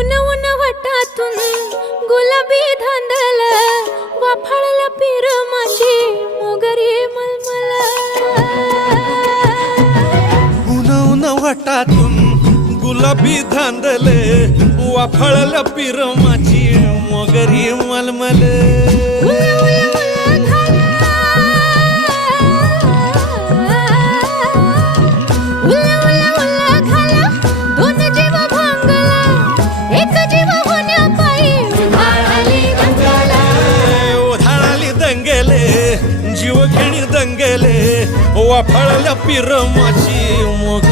उन उन वटातून गुलाबी धांदल वाफाळल्या पिरमाची मोगरी मलमल उन उन वाटातून गुलाबी धांदले वाफाळल्या पिरमाची मोगरी मलमल जीव घेणी दंगेले वाफाळल्या पिरमाची मोगरी